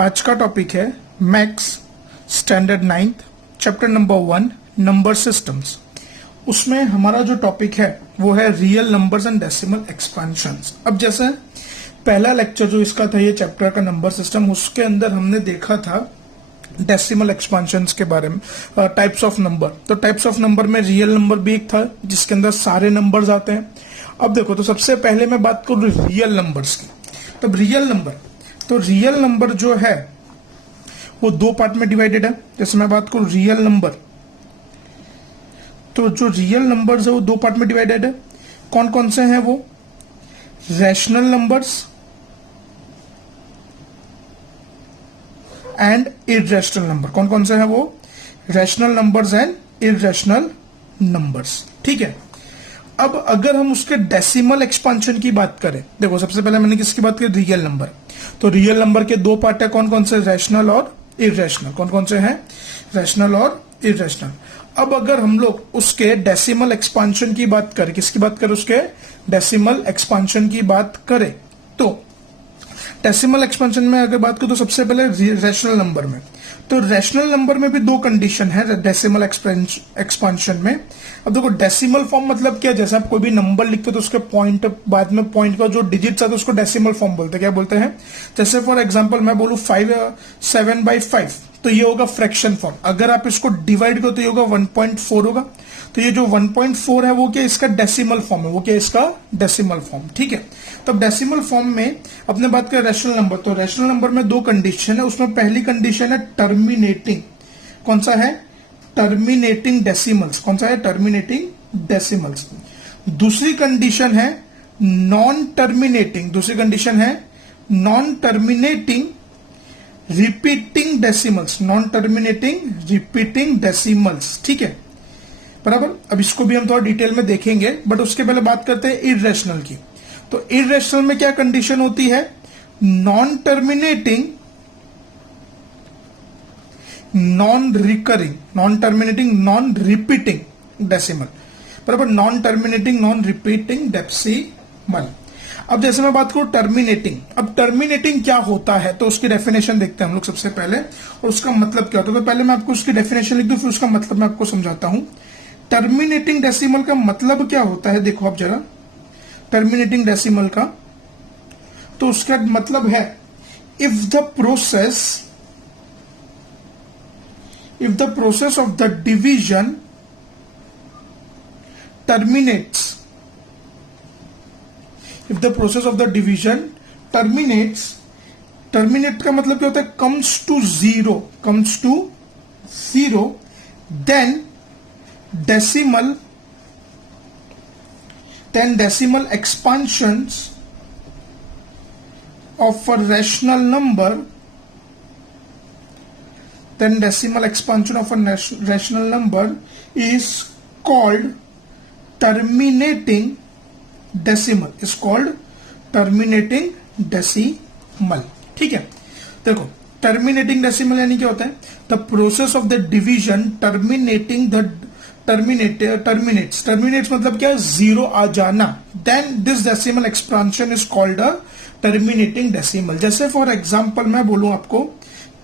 आज का टॉपिक है maths standard 9th chapter number 1 number systems. उसमें हमारा जो टॉपिक है वो है real numbers and decimal expansions. अब जैसे पहला लेक्चर जो इसका था ये चैप्टर का नंबर सिस्टम, उसके अंदर हमने देखा था डेसिमल एक्सपेंशंस के बारे में, टाइप्स ऑफ नंबर। तो टाइप्स ऑफ नंबर में रियल नंबर भी एक था जिसके अंदर सारे नंबर्स आते हैं। अब देखो, तो सबसे पहले मैं बात करूं रियल नंबर्स की। तो रियल नंबर जो है वो दो पार्ट में डिवाइडेड है। जैसे मैं बात करूं रियल नंबर, तो जो रियल नंबर्स है वो दो पार्ट में डिवाइडेड है। कौन कौन से हैं वो? Rational numbers and irrational number. कौन कौन से हैं वो? Rational numbers and irrational numbers. ठीक है। अब अगर हम उसके डेसिमल एक्सपेंशन की बात करें, देखो सबसे पहले मैंने किसकी बात की? Real number. तो रियल नंबर के दो पार्ट है, कौन कौन से? रैशनल और इररेशनल। कौन कौन से हैं? रैशनल और इररेशनल। अब अगर हम लोग उसके डेसिमल एक्सपेंशन की बात करें, किसकी बात करें? उसके डेसिमल एक्सपेंशन की बात करें, तो डेसिमल एक्सपेंशन में अगर बात करें तो सबसे पहले रैशनल नंबर में, तो रैशनल नंबर में भी दो कंडीशन है डेसिमल एक्सपेंशन में। अब देखो, डेसिमल फॉर्म मतलब क्या? जैसे आप कोई भी नंबर लिखते हो तो उसके पॉइंट बाद में पॉइंट का जो डिजिट्स आते हैं उसको डेसिमल फॉर्म बोलते हैं। क्या बोलते हैं? जैसे फॉर एग्जांपल मैं बोलूं 7/5, तो ये होगा फ्रैक्शन फॉर्म। अगर आप इसको डिवाइड करो तो ये होगा 1.4 होगा। तो ये जो 1.4 है वो क्या? इसका डेसिमल फॉर्म है। वो क्या? इसका डेसिमल फॉर्म। ठीक है। तब डेसिमल फॉर्म में अपने बात करें रैशनल नंबर, तो रैशनल नंबर में दो कंडीशन है। उसमें पहली कंडीशन है टर्मिनेटिंग। कौन सा है? Terminating decimals. कौन सा है? Terminating decimals. दूसरी कंडीशन है नॉन टर्मिनेटिंग। दूसरी कंडीशन है non terminating repeating decimals. Non terminating repeating decimals. ठीक है, बराबर। अब इसको भी हम थोड़ा डिटेल में देखेंगे, बट उसके पहले बात करते हैं इररेशनल की। तो इररेशनल में क्या कंडीशन होती है? Non terminating non recurring, non terminating non repeating decimal, बराबर। Non terminating non repeating decimal. अब जैसे मैं बात करूं टर्मिनेटिंग, अब टर्मिनेटिंग क्या होता है तो उसकी डेफिनेशन देखते हैं हम लोग सबसे पहले, और उसका मतलब क्या होता है। तो पहले मैं आपको उसकी डेफिनेशन लिख दूं, फिर उसका मतलब मैं आपको समझाता हूं। टर्मिनेटिंग डेसिमल का मतलब क्या होता है? देखो आप जरा, टर्मिनेटिंग डेसिमल का तो उसका मतलब है if the process of the division terminates, if the process of the division terminates, terminate का मतलब क्या होता है? comes to zero, then decimal expansions of a rational number, then decimal expansion of a rational number is called terminating decimal, is called terminating decimal. ठीक है। देखो, terminating decimal यानी क्या होता है? The process of the division terminates मतलब क्या? Zero आ जाना। Then this decimal expansion is called a terminating decimal. जैसे फॉर एग्जांपल मैं बोलूं आपको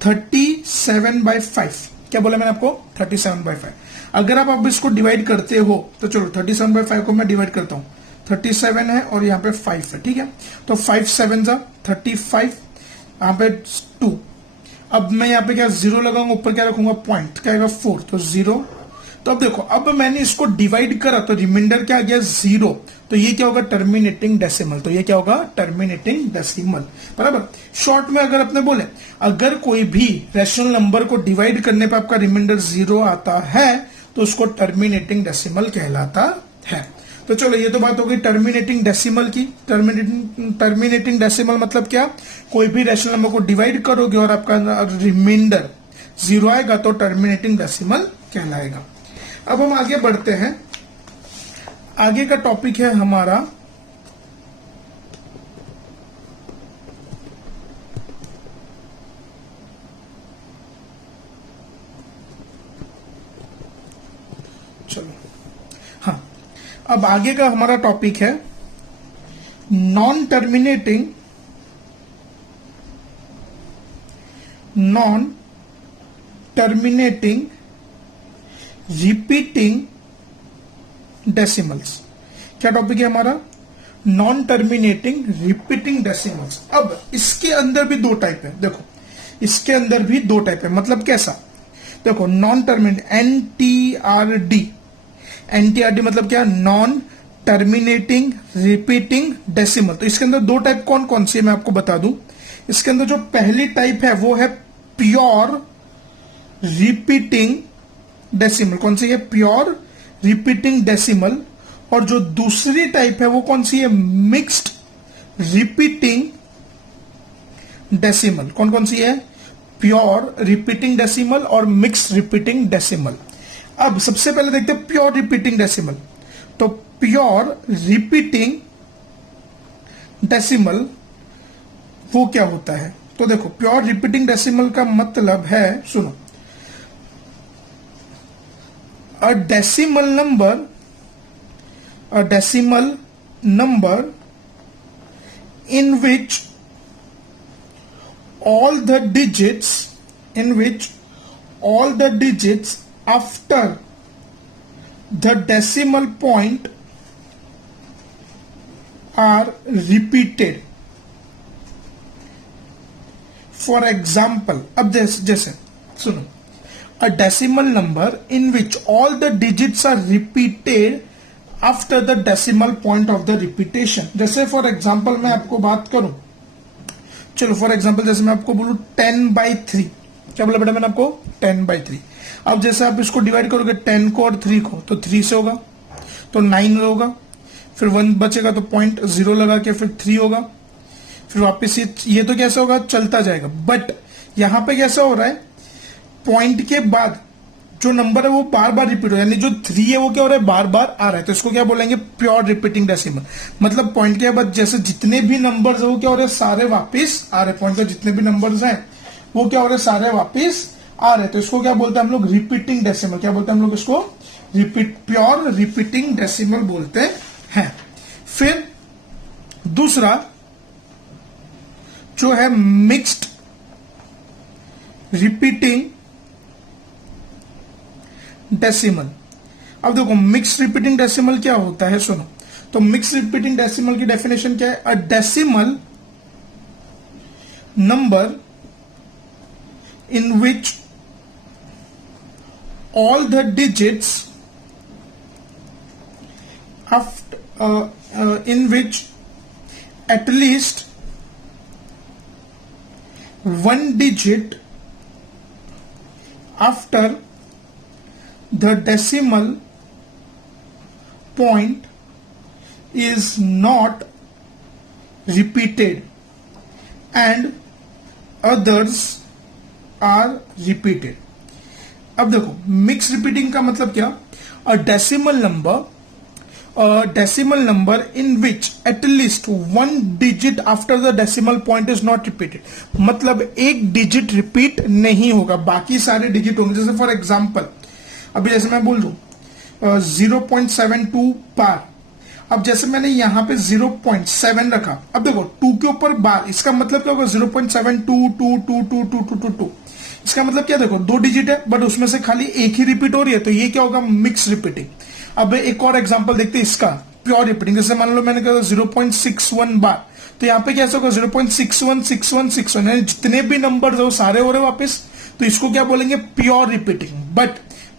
37/5। क्या बोला मैंने आपको? 37/5। अगर आप अब इसको डिवाइड करते हो तो चलो 37/5 को मैं डिवाइड करता हूं। 37 है और यहाँ पे 5 है। ठीक है। तो 5 7 जा 35, यहाँ पे 2। अब मैं यहाँ पे क्या जीरो लगाऊंगा, ऊपर क्या रखूंगा? पॉइंट। क्या आएगा? 4, तो 0। तो अब देखो, अब मैंने इसको डिवाइड करा तो रिमाइंडर क्या आ गया? 0। तो ये क्या होगा? Terminating decimal. तो ये क्या होगा? टर्मिनेटिंग डेसिमल, बराबर। शॉर्ट में अगर अपने बोले, अगर कोई भी रैशनल नंबर को डिवाइड करने पे आपका रिमाइंडर 0 आता है तो उसको टर्मिनेटिंग डेसिमल कहलाता है। तो चलो, ये तो बात हो गई टर्मिनेटिंग डेसिमल की। टर्मिनेटिंग डेसिमल मतलब क्या? कोई भी रैशनल नंबर को डिवाइड करोगे और आपका रिमाइंडर 0 आएगा तो टर्मिनेटिंग डेसिमल कहलाएगा। अब हम आगे बढ़ते हैं। आगे का टॉपिक है हमारा चलो, हाँ, अब आगे का हमारा टॉपिक है non terminating non terminating repeating decimals. क्या टॉपिक है हमारा? Non terminating repeating decimals. अब इसके अंदर भी दो टाइप है, देखो इसके अंदर भी दो टाइप है। मतलब कैसा? देखो नॉन टर्मिनेट NTRD, NTRD मतलब क्या? Non terminating repeating decimal. तो इसके अंदर दो टाइप कौन कौन सी है मैं आपको बता दूं। इसके अंदर जो पहली टाइप है वो है प्योर रिपीटिंग डेसिमल। कौन सी है? Pure repeating decimal. और जो दूसरी टाइप है वो कौन सी है? Mixed repeating decimal. कौन कौन सी है? प्योर रिपीटिंग डेसिमल और मिक्स्ड रिपीटिंग डेसिमल। अब सबसे पहले देखते हैं प्योर रिपीटिंग डेसिमल। तो प्योर रिपीटिंग डेसिमल वो क्या होता है? तो देखो प्योर रिपीटिंग डेसिमल का मतलब है, सुनो, a decimal number in which all the digits after the decimal point are repeated. For example, अब जैसे सुनो, a decimal number in which all the digits are repeated after the decimal point of the repetition. जैसे for example मैं आपको बात करूं, चलो for example जैसे मैं आपको बोलूं 10/3। क्या बोला बेटा मैंने आपको? 10/3। अब जैसे आप इसको डिवाइड करोगे 10 को और 3 को, तो 3 से होगा तो 9 होगा, फिर 1 बचेगा तो 0.0 लगा के फिर 3 होगा, फिर वापस ये तो कैसे होगा? चलता जाएगा। बट यहां पे कैसा हो रहा है? पॉइंट के बाद जो नंबर है वो बार बार रिपीट हो, यानी जो 3 है वो क्या हो रहा है? बार बार आ रहा है। तो इसको क्या बोलेंगे? Pure repeating decimal. मतलब पॉइंट के बाद जैसे जितने भी नंबर्स है वो क्या हो रहे हैं? सारे वापस आ रहे हैं। पॉइंट के जितने भी नंबर्स हैं वो क्या हो रहे हैं? सारे वापस आ रहे हैं। तो इसको क्या बोलते हैं हम लोग? Repeating decimal. क्या बोलते हैं हम लोग इसको? प्योर रिपीटिंग डेसिमल बोलते हैं। फिर दूसरा जो है मिक्स्ड रिपीटिंग डेसिमल। अब देखो मिक्स रिपीटिंग डेसिमल क्या होता है, सुनो। तो मिक्स रिपीटिंग डेसिमल की डेफिनेशन क्या है? A decimal number in which all the digits in which at least one digit after the decimal point is not repeated and others are repeated. अब देखो मिक्स रिपीटिंग का मतलब क्या? A decimal number in which at least one digit after the decimal point is not repeated. मतलब एक digit repeat नहीं होगा, बाकी सारे डिजिट होंगे। जैसे फॉर एग्जाम्पल अभी जैसे मैं बोल दूं 0.72 बार। अब जैसे मैंने यहां पे 0.7 रखा, अब देखो 2 के ऊपर बार, इसका मतलब क्या होगा? 0.72222222। इसका मतलब क्या? देखो 2 डिजिट है बट उसमें से खाली एक ही रिपीट हो रही है, तो ये क्या होगा? Mix repeating. अब एक और एग्जांपल देखते हैं इसका प्योर रिपीटिंग। जैसे मान लो मैंने कहा 0.61 बार, तो यहाँ पे कैसे होगा? 0.616161, यानी जितने भी नंबर हो सारे हो रहे वापस, तो इसको क्या बोलेंगे? Pure repeating. बट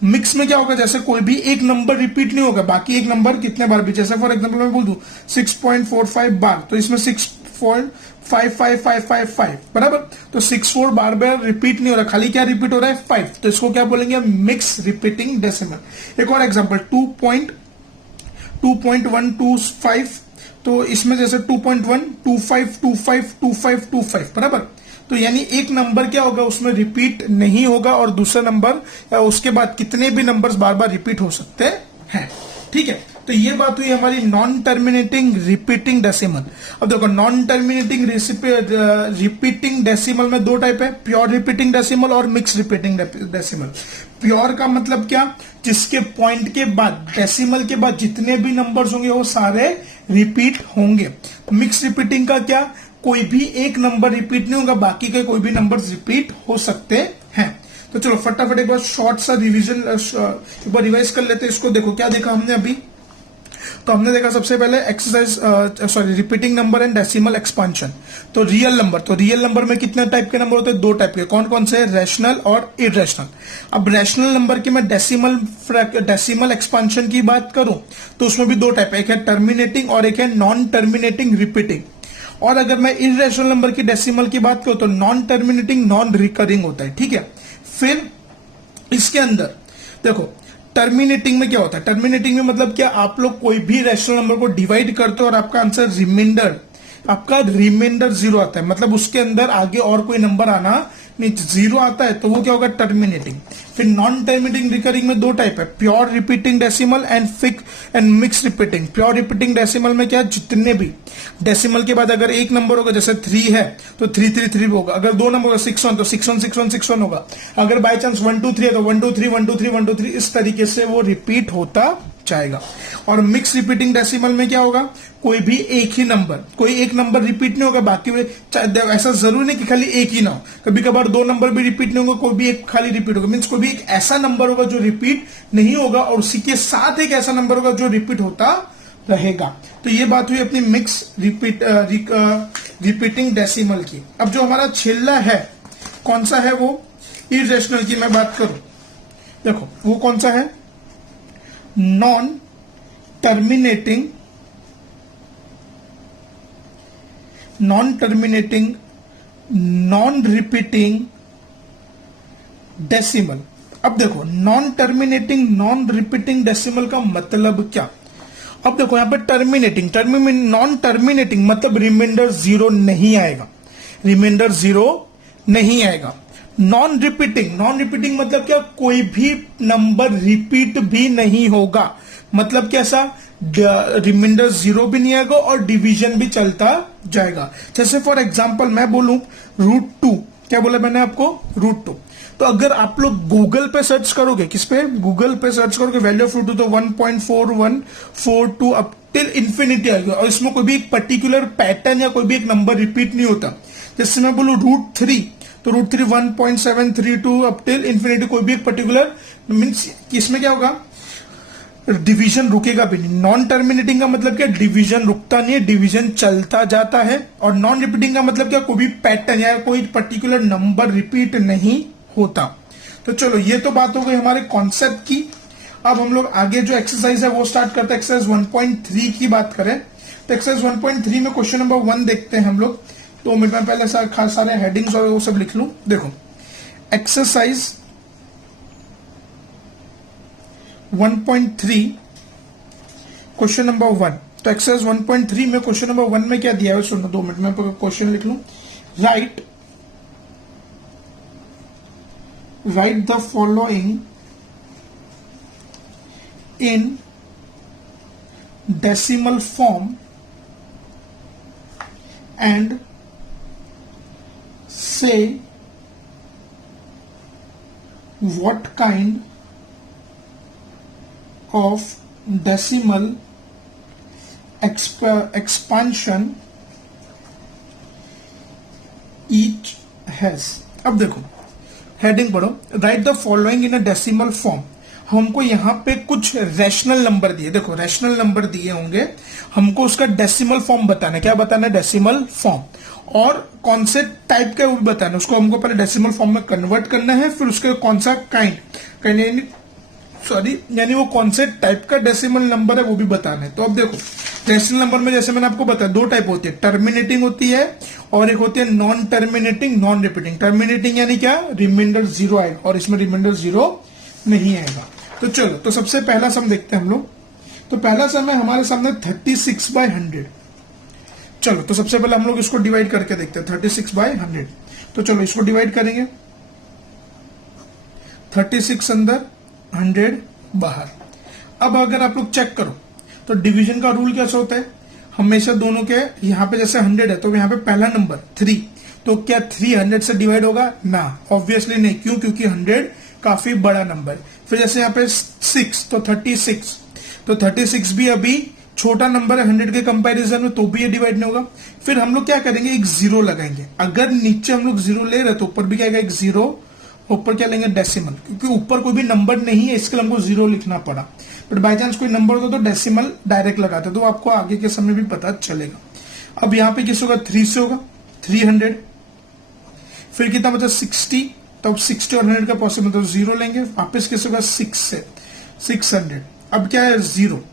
मिक्स में क्या होगा? जैसे कोई भी एक नंबर रिपीट नहीं होगा, बाकी एक नंबर कितने बार भी, जैसे फॉर एग्जांपल मैं बोल दूं 6.45 बार, तो इसमें 6.55555 बराबर। तो 64 बार बार रिपीट नहीं हो रहा, खाली क्या रिपीट हो रहा है? 5। तो इसको क्या बोलेंगे? Mix repeating decimal. एक और एग्जांपल 2.125, तो इसमें जैसे 2.1252525 बराबर। तो यानी एक नंबर क्या होगा? उसमें रिपीट नहीं होगा और दूसरा नंबर उसके बाद कितने भी नंबर्स बार बार रिपीट हो सकते हैं। ठीक है, तो ये बात हुई हमारी नॉन टर्मिनेटिंग रिपीटिंग डेसिमल। अब देखो नॉन टर्मिनेटिंग रिपीटिंग डेसिमल में 2 टाइप है, प्योर रिपीटिंग डेसिमल और मिक्स रिपीटिंग डेसिमल। प्योर का मतलब क्या? जिसके पॉइंट के बाद, डेसिमल के बाद जितने भी नंबर्स होंगे वो सारे रिपीट होंगे। मिक्स रिपीटिंग का क्या? कोई भी एक नंबर रिपीट नहीं होगा, बाकी के कोई भी नंबर रिपीट हो सकते हैं। तो चलो फटाफट एक बार शॉर्ट सा रिवीजन एक बार रिवाइज कर लेते हैं इसको। देखो क्या देखा हमने अभी, तो हमने देखा सबसे पहले exercise repeating number and decimal expansion. तो रियल नंबर में कितने टाइप के नंबर होते हैं? दो टाइप के। कौन कौन से? रैशनल और इरेशनल। अब रैशनल नंबर की मैं डेसिमल एक्सपांशन की बात करूं तो उसमें भी दो टाइप है, एक है टर्मिनेटिंग और एक है नॉन टर्मिनेटिंग रिपीटिंग। और अगर मैं इरेशनल नंबर की डेसिमल की बात करूं तो नॉन टर्मिनेटिंग नॉन रिकरिंग होता है, ठीक है। फिर इसके अंदर देखो टर्मिनेटिंग में क्या होता है, टर्मिनेटिंग में मतलब क्या, आप लोग कोई भी रैशनल नंबर को डिवाइड करते हो और आपका आंसर रिमाइंडर जीरो आता है, मतलब उसके अंदर आगे और कोई नंबर आना नहीं, जीरो आता है, तो वो क्या होगा? टर्मिनेटिंग। फिर नॉन टर्मिनेटिंग रिकरिंग में दो टाइप है, pure repeating decimal and mix repeating. Pure repeating decimal में क्या, जितने भी डेसिमल के बाद अगर एक नंबर होगा, जैसे 3 है तो 3 3 3 होगा, अगर दो नंबर होगा 6 1 तो 6 1 6 1 6 1 होगा, अगर बाय चांस 1 2 3 है तो 1 2 3 1 2 3 1 2 3, इस तरीके से वो रिपीट होता जाएगा। और मिक्स रिपीटिंग डेसिमल में क्या होगा, कोई भी एक ही नंबर, कोई एक नंबर रिपीट नहीं होगा, बाकी ऐसा जरूरी नहीं कि खाली एक ही ना हो, कभी कभार दो नंबर भी रिपीट नहीं होगा, कोई भी एक खाली रिपीट होगा। मींस कोई भी एक ऐसा नंबर होगा जो रिपीट नहीं होगा और उसी के साथ एक ऐसा नंबर होगा जो रिपीट होता रहेगा। तो ये बात हुई अपनी मिक्स रिपीटिंग डेसिमल की। अब जो हमारा छेल्ला है कौन सा है, वो इरेशनल की मैं बात करूं, देखो वो कौन सा है, non terminating non repeating decimal. अब देखो नॉन रिपीटिंग डेसिमल का मतलब क्या। अब देखो यहां पर नॉन टर्मिनेटिंग मतलब रिमाइंडर जीरो नहीं आएगा। नॉन रिपीटिंग मतलब क्या, कोई भी नंबर रिपीट भी नहीं होगा, मतलब कैसा, रिमाइंडर जीरो भी नहीं आएगा और डिवीजन भी चलता जाएगा। जैसे फॉर एग्जांपल मैं बोलूं √2, क्या बोला मैंने आपको, √2। तो अगर आप लोग गूगल पे सर्च करोगे, किस पे, गूगल पे सर्च करोगे वैल्यू ऑफ √2 तो 1.4142 अप टिल इंफिनिटी आएगा, और इसमें कोई भी एक पर्टिकुलर पैटर्न या कोई भी एक नंबर रिपीट नहीं होता। जैसे मैं बोलूं √3 तो √3 1.732 अप टिल इंफिनिटी, कोई भी एक पर्टिकुलर मीन्स इसमें क्या होगा, डिवीजन रुकेगा भी नहीं। नॉन टर्मिनेटिंग का मतलब क्या, डिवीजन रुकता नहीं है, डिवीजन चलता जाता है। और नॉन रिपीटिंग का मतलब क्या, कोई भी पैटर्न या कोई पर्टिकुलर नंबर रिपीट नहीं होता। तो चलो ये तो बात हो गई हमारे कॉन्सेप्ट की। अब हम लोग आगे जो एक्सरसाइज है वो स्टार्ट करते हैं। एक्सरसाइज 1.3 की बात करें तो एक्सरसाइज 1.3 में क्वेश्चन नंबर 1 देखते हैं हम लोग। तो मैं पहले सारे हेडिंग्स और वो सब लिख लूं। देखो एक्सरसाइज 1.3 क्वेश्चन नंबर 1। तो एक्सरसाइज 1.3 में क्वेश्चन नंबर 1 में क्या दिया है सुनो, 2 मिनट में क्वेश्चन लिख लूं। Right the following in decimal form and say what kind of decimal expansion each has। अब देखो हेडिंग पढ़ो, right the following in a decimal form. हमको यहां पे कुछ रैशनल नंबर दिए, देखो रैशनल नंबर दिए होंगे, हमको उसका डेसिमल फॉर्म बताना है। क्या बताना है, डेसिमल फॉर्म। और कौन से टाइप का वो भी बताना है, उसको हमको पहले डेसिमल फॉर्म में कन्वर्ट करना है, फिर उसके कौन सा यानी वो कौन से टाइप का डेसिमल नंबर है वो भी बताना है। तो अब देखो डेसिमल नंबर में जैसे मैंने आपको बताया दो टाइप होती है, टर्मिनेटिंग होती है और एक होती है non terminating non repeating. Terminating यानी क्या, रिमाइंडर जीरो आएगा और इसमें रिमाइंडर जीरो नहीं आएगा। तो चलो तो सबसे पहला सम देखते हैं हम लोग। तो पहला सम है हमारे सामने 36/100। चलो तो सबसे पहले हम लोग इसको डिवाइड करके देखते हैं 36/100। तो चलो इसको डिवाइड करेंगे, 36 अंदर 100 बाहर। अब अगर आप लोग चेक करो तो डिवीजन का रूल कैसा होता है, हमेशा दोनों के यहाँ पे जैसे 100 है तो यहाँ पे पहला नंबर 3, तो क्या 300 से डिवाइड होगा ना, ऑब्वियसली नहीं। क्यों, क्योंकि 100 काफी बड़ा नंबर। फिर जैसे यहाँ पे 6 तो 36, तो 36 भी अभी छोटा नंबर है 100 के कंपैरिजन में, तो भी ये डिवाइड नहीं होगा। फिर हम लोग क्या करेंगे, एक जीरो लगाएंगे। अगर नीचे हम लोग जीरो ले रहे तो ऊपर भी क्या आएगा, एक जीरो, ऊपर क्या लेंगे, डेसिमल, क्योंकि ऊपर कोई भी नंबर नहीं है इसके लिए हमको जीरो लिखना पड़ा। बट बाई चांस कोई नंबर होता तो डेसिमल डायरेक्ट लगाते, तो आपको आगे के समय भी पता चलेगा। अब यहाँ पे किस होगा, 3 से होगा 300, फिर कितना बचा 60, तो अब 60 और 100 का पॉसिबल तो जीरो लेंगे, वापस किस होगा 6 से 600, अब क्या है जीरो।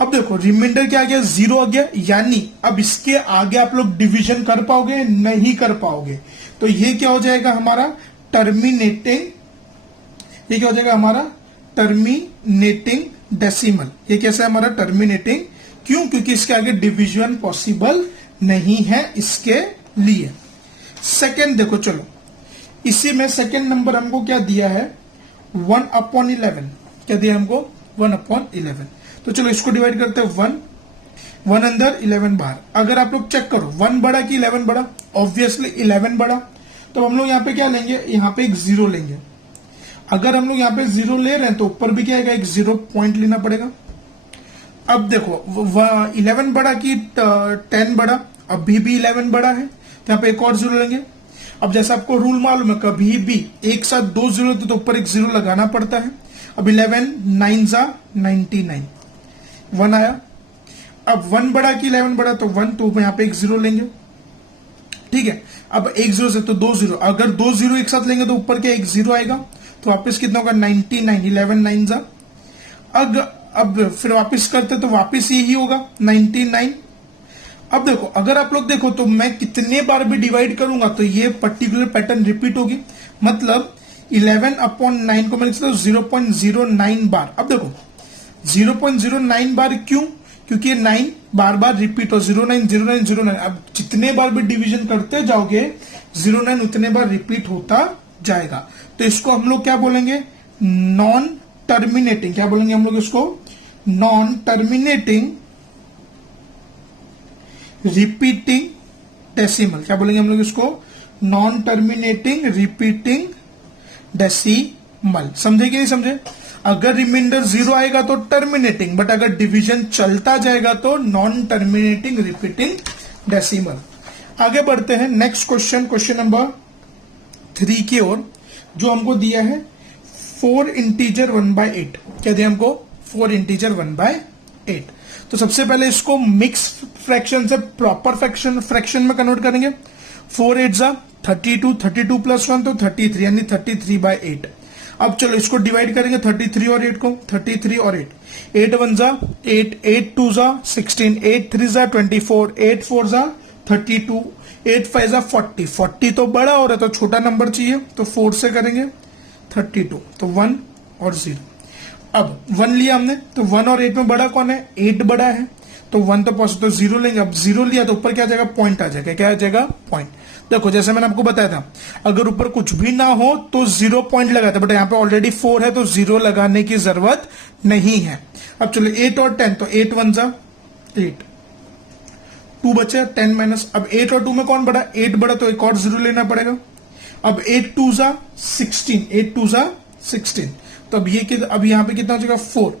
अब देखो रिमाइंडर क्या आ गया, जीरो आ गया, यानी अब इसके आगे आप लोग डिवीजन कर पाओगे, नहीं कर पाओगे। तो ये क्या हो जाएगा हमारा टर्मिनेटिंग, ये क्या हो जाएगा हमारा टर्मिनेटिंग डेसिमल। ये कैसा है हमारा टर्मिनेटिंग, क्यों, क्योंकि इसके आगे डिवीजन पॉसिबल नहीं है इसके लिए। सेकेंड देखो, चलो इसी में सेकेंड नंबर हमको क्या दिया है, 1/11, क्या दिया हमको 1/11। तो चलो इसको डिवाइड करते हैं, 1 अंदर 11 बाहर। अगर आप लोग चेक करो 1 बड़ा कि 11 बड़ा, ऑब्वियसली 11 बड़ा, तो हम लोग यहाँ पे क्या लेंगे, यहाँ पे एक जीरो लेंगे। अगर हम लोग यहाँ पे जीरो ले रहे हैं तो ऊपर भी क्या आएगा, एक 0 पॉइंट लेना पड़ेगा। अब देखो 11 बड़ा कि 10 बड़ा, अभी भी 11 बड़ा है, तो यहाँ पे एक और जीरो लेंगे। अब जैसा आपको रूल मालूम है, कभी भी एक साथ दो जीरो तो ऊपर एक जीरो लगाना पड़ता है। अब 11 9 जा 99, 1 आया। अब 1 बड़ा कि 11 बड़ा, तो 1, तो यहाँ पे एक जीरो लेंगे, ठीक है। अब एक जीरो से तो 2 जीरो, अगर 2 जीरो एक साथ लेंगे तो ऊपर क्या एक जीरो आएगा, तो वापस कितना होगा 99, 11 9 जा। अब फिर वापस करते तो वापस यही होगा 99। अब देखो अगर आप लोग देखो तो मैं कितने बार भी डिवाइड करूंगा तो ये पर्टिकुलर पैटर्न रिपीट होगी, मतलब 11/9 को मैंने 0.09 बार। अब देखो 0.09 बार क्यों, क्योंकि ये 9 बार बार रिपीट हो, 09 09 09। अब जितने बार भी डिवीजन करते जाओगे 09 उतने बार रिपीट होता जाएगा। तो इसको हम लोग क्या बोलेंगे, नॉन टर्मिनेटिंग, क्या बोलेंगे हम लोग इसको, नॉन टर्मिनेटिंग रिपीटिंग डेसिमल। क्या बोलेंगे हम लोग इसको, नॉन टर्मिनेटिंग रिपीटिंग डेसिमल। समझे कि नहीं समझे। अगर रिमाइंडर जीरो आएगा तो टर्मिनेटिंग, बट अगर डिवीजन चलता जाएगा तो नॉन टर्मिनेटिंग रिपीटिंग डेसिमल। आगे बढ़ते हैं नेक्स्ट क्वेश्चन, क्वेश्चन नंबर 3 की ओर, जो हमको दिया है 4 इंटीजर 1/8। क्या दिया हमको, 4 इंटीजर 1/8। तो सबसे पहले इसको मिक्स फ्रैक्शन से प्रॉपर फ्रैक्शन में कन्वर्ट करेंगे। 4 8 जा 32, 32 प्लस 1 तो 33, यानी 33/8। अब चलो इसको डिवाइड करेंगे 33 और 8 को, 33 और 8, 8 1 जा 8, 8 2 जा 16, 8 3 जा 24, 8 4 जा 32, 8 5 जा 40, 40 तो बड़ा हो रहा है तो छोटा नंबर चाहिए, तो 4 से करेंगे 32, तो 1 और 0। अब 1 लिया हमने, तो 1 और 8 में बड़ा कौन है, 8 बड़ा है, तो 1 तो पॉसिबल, तो 0 लेंगे। अब 0 लिया तो ऊपर क्या आ जाएगा, पॉइंट आ जाएगा। क्या आ जाएगा, पॉइंट। देखो जैसे मैंने आपको बताया था, अगर ऊपर कुछ भी ना हो तो 0 पॉइंट लगाते, बट यहाँ पे ऑलरेडी 4 है तो 0 लगाने की जरूरत नहीं है। अब चलो 8 और 10, तो 8 1 जा 8, 2 बचे 10 माइनस। अब 8 और 2 में कौन बड़ा, 8 बड़ा, तो एक और 0 लेना पड़ेगा। अब 8 2 जा 16, 8 2 जा 16, तो अब ये अब यहाँ पे कितना हो जाएगा 4।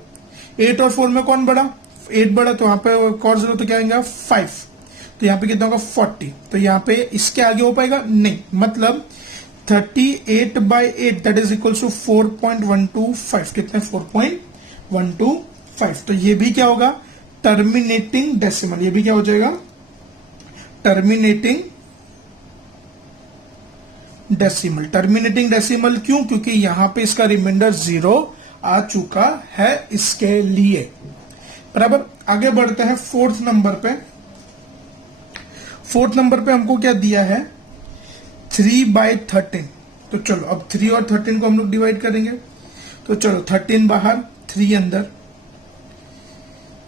8 और 4 में कौन बड़ा, 8 बड़ा, तो यहाँ पे एक और 0, तो क्या आएगा 5, तो यहाँ पे कितना होगा 40। तो यहाँ पे इसके आगे हो पाएगा नहीं, मतलब 38/8 दैट इज इक्वल टू 4.125, कितने 4.125। तो ये भी क्या होगा, टर्मिनेटिंग डेसिमल। ये भी क्या हो जाएगा, टर्मिनेटिंग डेसिमल। टर्मिनेटिंग डेसिमल क्यों, क्योंकि यहां पे इसका रिमाइंडर 0 आ चुका है इसके लिए, बराबर। आगे बढ़ते हैं 4th नंबर पे। 4th नंबर पे हमको क्या दिया है, 3/13। तो चलो अब 3 और 13 को हम लोग डिवाइड करेंगे। तो चलो 13 बाहर 3 अंदर,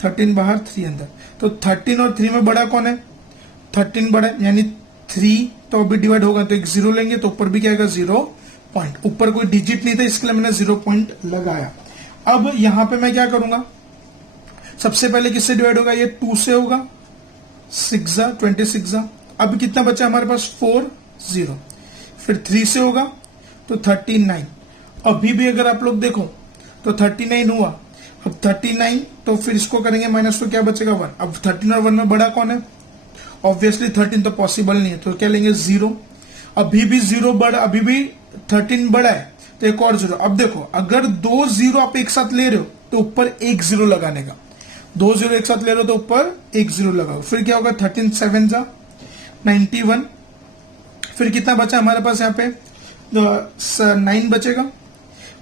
13 बाहर 3 अंदर, तो 13 और 3 में बड़ा कौन है, 13 बड़ा है, यानी 3 तो अभी डिवाइड होगा तो एक 0 लेंगे, तो ऊपर भी क्या आएगा 0 पॉइंट। ऊपर कोई डिजिट नहीं था इसके लिए मैंने 0 पॉइंट लगाया। अब यहां पे मैं क्या करूंगा, सबसे पहले किससे डिवाइड होगा, ये 2 से होगा, 6 जा 26 जा। अब कितना बचा हमारे पास 4 0, फिर 3 से होगा तो 39। अभी भी अगर आप लोग देखो तो 39 हुआ। अब 39 तो फिर इसको करेंगे माइनस, तो क्या बचेगा 1। अब 13 और 1 में बड़ा कौन है? ऑब्वियसली 13 तो पॉसिबल नहीं है, तो क्या लेंगे 0। अभी भी 0 बड़ा, अभी भी 13 बड़ा है, तो एक और 0। अब देखो अगर 2 0 आप एक साथ ले रहे हो तो ऊपर एक 0 लगाने का, 2 0 एक साथ ले रहे हो तो ऊपर एक 0 लगाओ। फिर क्या होगा 13 7 जा 91। फिर कितना बचा हमारे पास यहाँ पे 9 बचेगा।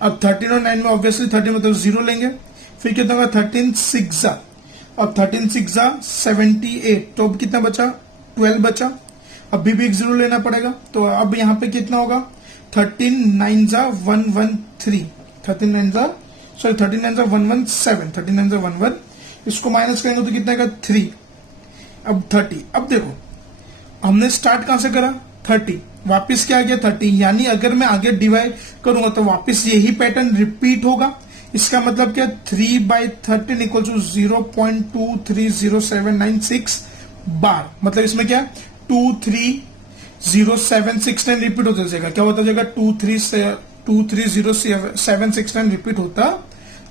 अब 13 और 9 में ऑब्वियसली 13 मतलब 0 लेंगे। फिर कितना होगा 13 6 जा, अब 13 6 जा 78, तो अब कितना बचा 12 बचा। अभी भी एक 0 लेना पड़ेगा, तो अब यहाँ पे कितना होगा 13 9 जा 113, 13 9 जा 117, 13 9 जा 11, इसको माइनस करेंगे तो कितना का 3। अब 30, अब देखो हमने स्टार्ट कहां से करा 30, वापस क्या आ गया 30, यानी अगर मैं आगे डिवाइड करूंगा तो वापस यही पैटर्न रिपीट होगा। इसका मतलब क्या 3/13 इक्वल टू 0.230796 बार, मतलब इसमें क्या 23076 रिपीट होता जाएगा। क्या होता जाएगा 2307769 रिपीट होता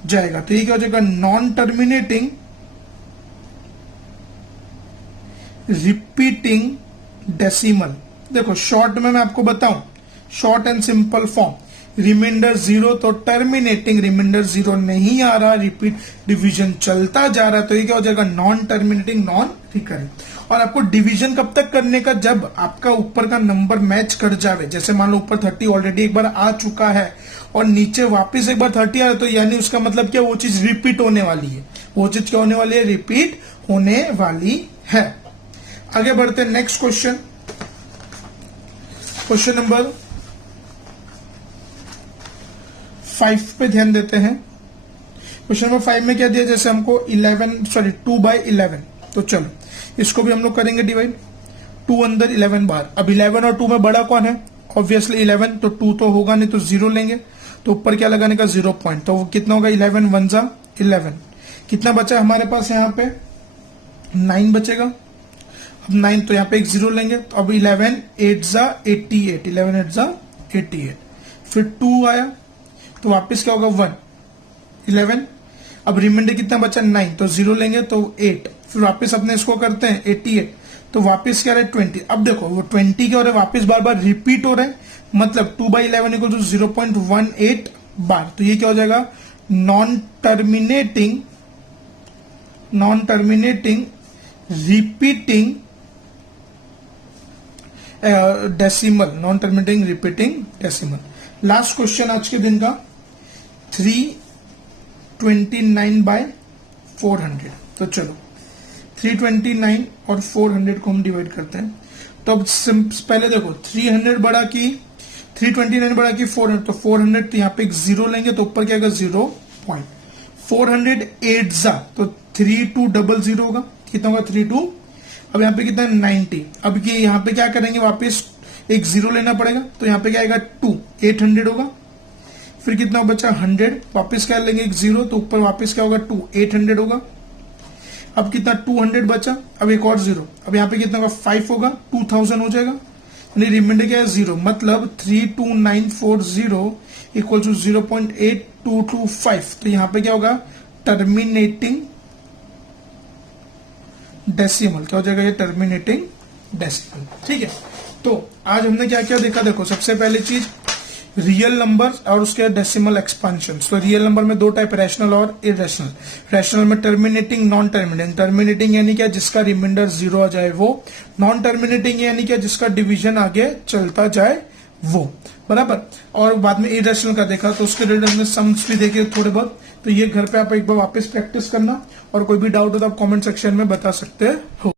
जाएगा। तो ये क्या हो जाएगा नॉन टर्मिनेटिंग रिपीटिंग डेसिमल। देखो शॉर्ट में मैं आपको बताऊं, short and simple form, remainder 0 तो टर्मिनेटिंग, रिमाइंडर 0 नहीं आ रहा, रिपीट डिवीजन चलता जा रहा, तो ये क्या हो जाएगा नॉन टर्मिनेटिंग नॉन रिकरिंग। और आपको डिवीजन कब तक करने का, जब आपका ऊपर का नंबर मैच कर जावे। जैसे मान लो ऊपर 30 ऑलरेडी एक बार आ चुका है और नीचे वापस एक बार 30 आ रहा है, तो यानी उसका मतलब क्या वो चीज रिपीट होने वाली है। वो चीज क्या होने वाली है, रिपीट होने वाली है। आगे बढ़ते हैं नेक्स्ट क्वेश्चन, क्वेश्चन नंबर 5 पे ध्यान देते हैं। क्वेश्चन नंबर 5 में क्या दिया, जैसे हमको 2/11, तो चलो इसको भी हम लोग करेंगे डिवाइड। 2 अंदर 11 बाहर। अब 11 और 2 में बड़ा कौन है, ऑब्वियसली 11, तो 2 तो होगा नहीं, तो 0 लेंगे, तो ऊपर क्या लगाने का 0 पॉइंट, तो वो कितना होगा 11 1 जा 11। कितना बचा हमारे पास यहाँ पे 9 बचेगा। अब 9 तो यहाँ पे एक 0 लेंगे, तो अब 11 8 जा 88, 11 8 जा 88। फिर 2 आया तो वापस क्या होगा 1 11। अब रिमाइंडर कितना बचा 9, तो 0 लेंगे तो 8। फिर वापस अपने इसको करते हैं 88, तो वापस क्या रहा है 20। अब देखो वो 20 क्या हो रहा है, वापस बार बार रिपीट हो रहा है, मतलब 2/11 इक्वल टू 0.18 बार। तो ये क्या हो जाएगा non terminating repeating decimal, non terminating repeating decimal. Last question आज के दिन का 329/400। तो चलो 329 और 400 को हम डिवाइड करते हैं। तो अब पहले देखो 300 बड़ा की 329 बड़ा की 400, तो 400 तो यहाँ पे एक 0 लेंगे, तो ऊपर क्या आएगा 0 पॉइंट। 408 जा तो 3200 होगा, कितना होगा 32। अब यहाँ पे कितना 90। अब ये यहाँ पे क्या करेंगे, वापस एक 0 लेना पड़ेगा, तो यहाँ पे क्या आएगा 2 800 होगा। फिर कितना बचा 100, वापस क्या लेंगे एक 0, तो ऊपर वापस क्या होगा 2 800 होगा। अब कितना 200 बचा, अब एक और 0, अब यहाँ पे कितना होगा 5 होगा, 2000 हो जाएगा। यानी रिमाइंडर क्या है 0, मतलब 32940 इक्वल टू 0.8225। तो यहाँ पे क्या होगा टर्मिनेटिंग डेसिमल, क्या हो जाएगा ये टर्मिनेटिंग डेसिमल। ठीक है, तो आज हमने क्या क्या देखा, देखो सबसे पहली चीज रियल नंबर और उसके डेसिमल एक्सपांशन। तो रियल नंबर में दो टाइप, रैशनल और इरेशनल। रैशनल में टर्मिनेटिंग नॉन टर्मिनेटिंग। टर्मिनेटिंग यानी क्या, जिसका रिमाइंडर 0 आ जाए वो। नॉन टर्मिनेटिंग यानी क्या, जिसका डिवीजन आगे चलता जाए वो, बराबर। और बाद में इरेशनल का देखा, तो उसके रिलेटेड में सम्स भी देखे थोड़े बहुत। तो ये घर पे आप एक बार वापस प्रैक्टिस करना, और कोई भी डाउट हो तो आप कमेंट सेक्शन में बता सकते हो।